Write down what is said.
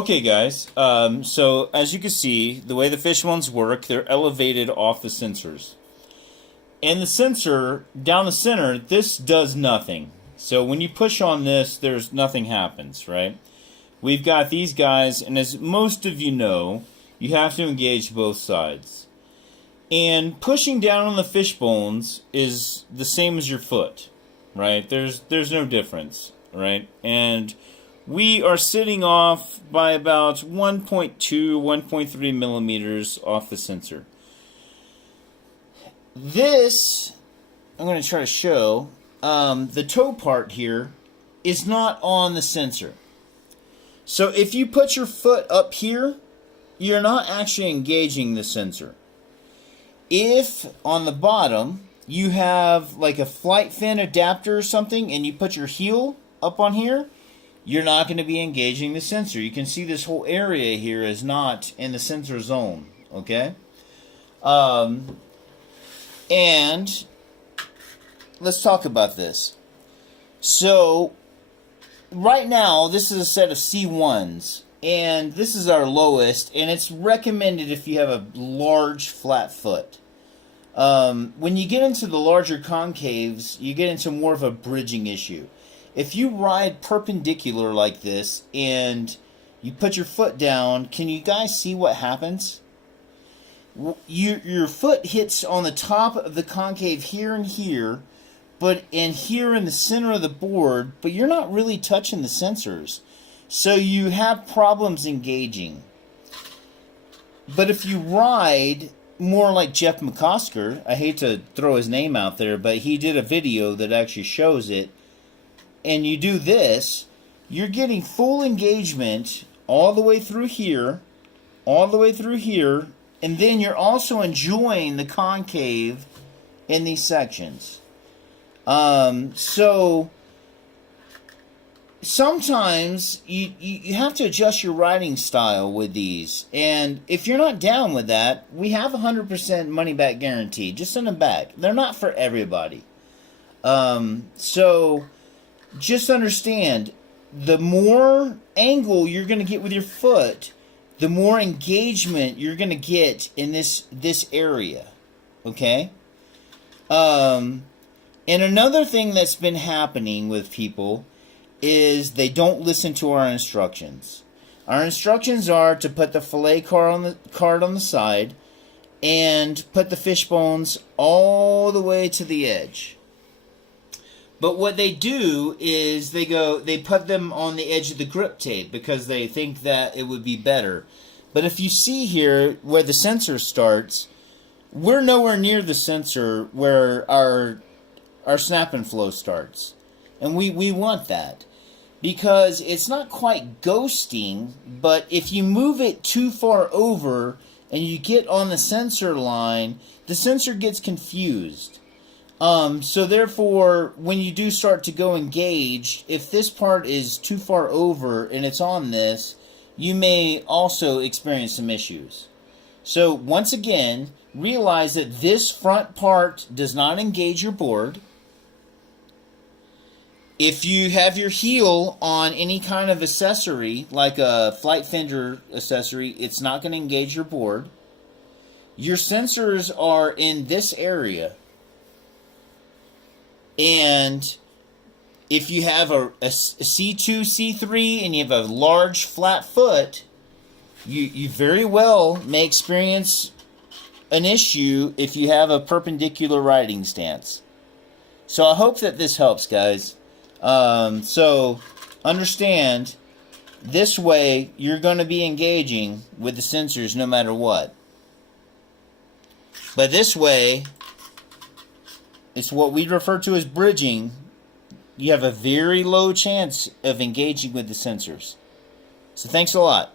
Okay, guys. So as you can see, the way the fish ones work, they're elevated off the sensors. And the sensor down the center, this does nothing. So when you push on this, there's nothing happens, right? We've got these guys, and as most of you know, you have to engage both sides. And pushing down on the fish bones is the same as your foot, right? There's no difference, right? And we are sitting off by about 1.2, 1.3 millimeters off the sensor. This, I'm going to try to show, the toe part here is not on the sensor. So if you put your foot up here, you're not actually engaging the sensor. If on the bottom you have like a flight fin adapter or something and you put your heel up on here, you're not going to be engaging the sensor. You can see this whole area here is not in the sensor zone, okay? And let's talk about this. So right now, this is a set of C1s, and this is our lowest, and it's recommended if you have a large flat foot. When you get into the larger concaves, you get into more of a bridging issue. If you ride perpendicular like this, and you put your foot down, can you guys see what happens? Your foot hits on the top of the concave here and here, and here in the center of the board, but you're not really touching the sensors. So you have problems engaging. But if you ride more like Jeff McCosker, I hate to throw his name out there, but he did a video that actually shows it, and you do this, you're getting full engagement all the way through here, all the way through here, and then you're also enjoying the concave in these sections. So sometimes you have to adjust your riding style with these, and if you're not down with that, we have 100% money back guarantee. Just send them back. They're not for everybody. So just understand, the more angle you're going to get with your foot, the more engagement you're going to get in this area, okay? And another thing that's been happening with people is they don't listen to our instructions. Our instructions are to put the fillet card on the side and put the fish bones all the way to the edge. But what they do is they put them on the edge of the grip tape because they think that it would be better. But if you see here where the sensor starts, we're nowhere near the sensor where our snap and flow starts. And we want that, because it's not quite ghosting, but if you move it too far over and you get on the sensor line, the sensor gets confused. So therefore, when you do start to go engaged, if this part is too far over and it's on this, you may also experience some issues. So once again, realize that this front part does not engage your board. If you have your heel on any kind of accessory, like a flight fender accessory, it's not going to engage your board. Your sensors are in this area. And if you have a C2, C3, and you have a large flat foot, you very well may experience an issue if you have a perpendicular riding stance. So I hope that this helps, guys. So understand, this way you're going to be engaging with the sensors no matter what. But this way, it's what we refer to as bridging. You have a very low chance of engaging with the sensors. So thanks a lot.